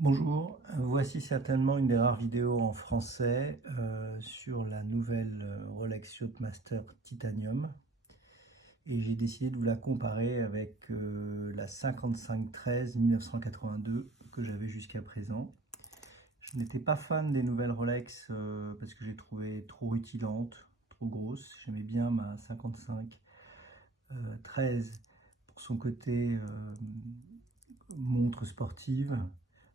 Bonjour, voici certainement une des rares vidéos en français sur la nouvelle Rolex Yachtmaster Titanium, et j'ai décidé de vous la comparer avec la 5513 1982 que j'avais jusqu'à présent. Je n'étais pas fan des nouvelles Rolex parce que j'ai trouvé trop rutilantes, trop grosses. J'aimais bien ma 5513 pour son côté montre sportive,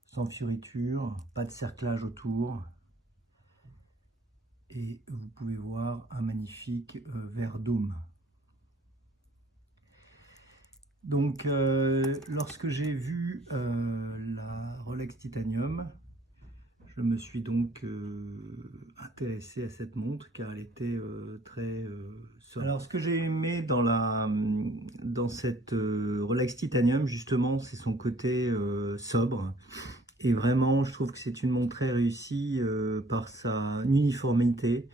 sans fioriture, pas de cerclage autour, et vous pouvez voir un magnifique verre dôme. Donc lorsque j'ai vu la Rolex Titanium, je me suis donc intéressé à cette montre car elle était très sobre. Alors ce que j'ai aimé dans cette Rolex Titanium justement, c'est son côté sobre. Et vraiment, je trouve que c'est une montre très réussie par sa uniformité.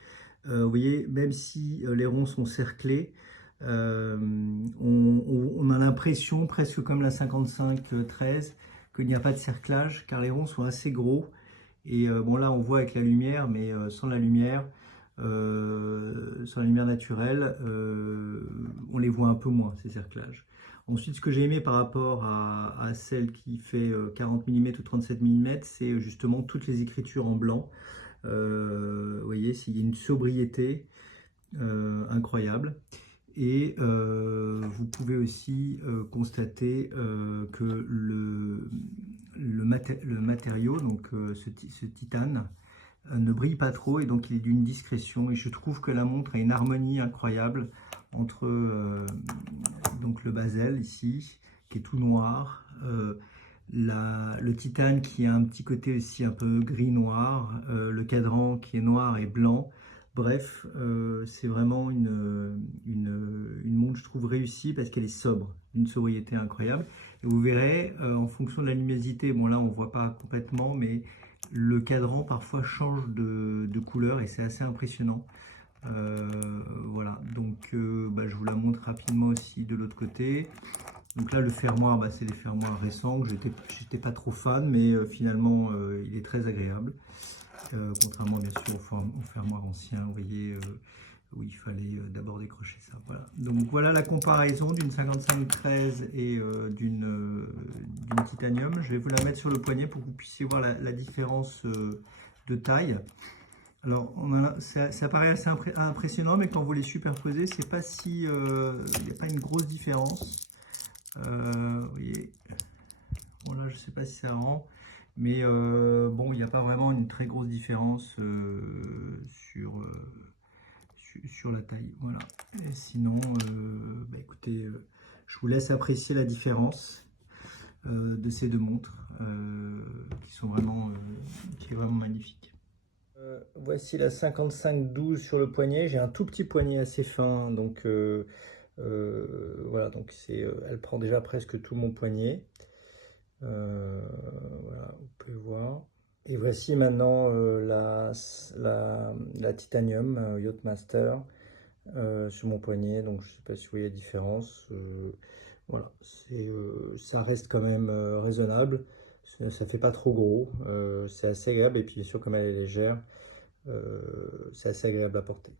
Vous voyez, même si les ronds sont cerclés, on a l'impression, presque comme la 5513, qu'il n'y a pas de cerclage, car les ronds sont assez gros. Et bon, là, on voit avec la lumière, mais sans la lumière naturelle, on les voit un peu moins, ces cerclages. Ensuite, ce que j'ai aimé par rapport à celle qui fait 40 mm ou 37 mm, c'est justement toutes les écritures en blanc. Vous voyez, il y a une sobriété incroyable. Et vous pouvez aussi constater que le matériau, donc ce titane, ne brille pas trop et donc il est d'une discrétion. Et je trouve que la montre a une harmonie incroyable entre donc le bezel ici, qui est tout noir, le titane qui a un petit côté aussi un peu gris-noir, le cadran qui est noir et blanc. Bref, c'est vraiment une montre, je trouve, réussie parce qu'elle est sobre, une sobriété incroyable. Et vous verrez, en fonction de la luminosité, bon là on ne voit pas complètement, mais le cadran parfois change de couleur et c'est assez impressionnant. Voilà, donc je vous la montre rapidement aussi de l'autre côté. Donc là, le fermoir, c'est des fermoirs récents, que j'étais pas trop fan, mais finalement, il est très agréable. Contrairement bien sûr au fermoir ancien, vous voyez, où il fallait d'abord décrocher ça. Voilà. Donc voilà la comparaison d'une 5513 et d'une titanium. Je vais vous la mettre sur le poignet pour que vous puissiez voir la différence de taille. Alors, ça paraît assez impressionnant, mais quand vous les superposez, c'est pas si, il n'y a pas une grosse différence. Vous voyez, bon là, je sais pas si ça rend, mais bon, il n'y a pas vraiment une très grosse différence sur la taille. Voilà. Et sinon, écoutez, je vous laisse apprécier la différence de ces deux montres qui est vraiment magnifique. Voici la 5512 sur le poignet. J'ai un tout petit poignet assez fin, donc voilà, donc elle prend déjà presque tout mon poignet. Voilà, vous pouvez voir. Et voici maintenant la Titanium Yachtmaster sur mon poignet. Donc je ne sais pas si vous voyez la différence. Voilà, ça reste quand même raisonnable. Ça fait pas trop gros. C'est assez agréable et puis bien sûr comme elle est légère, c'est assez agréable à porter.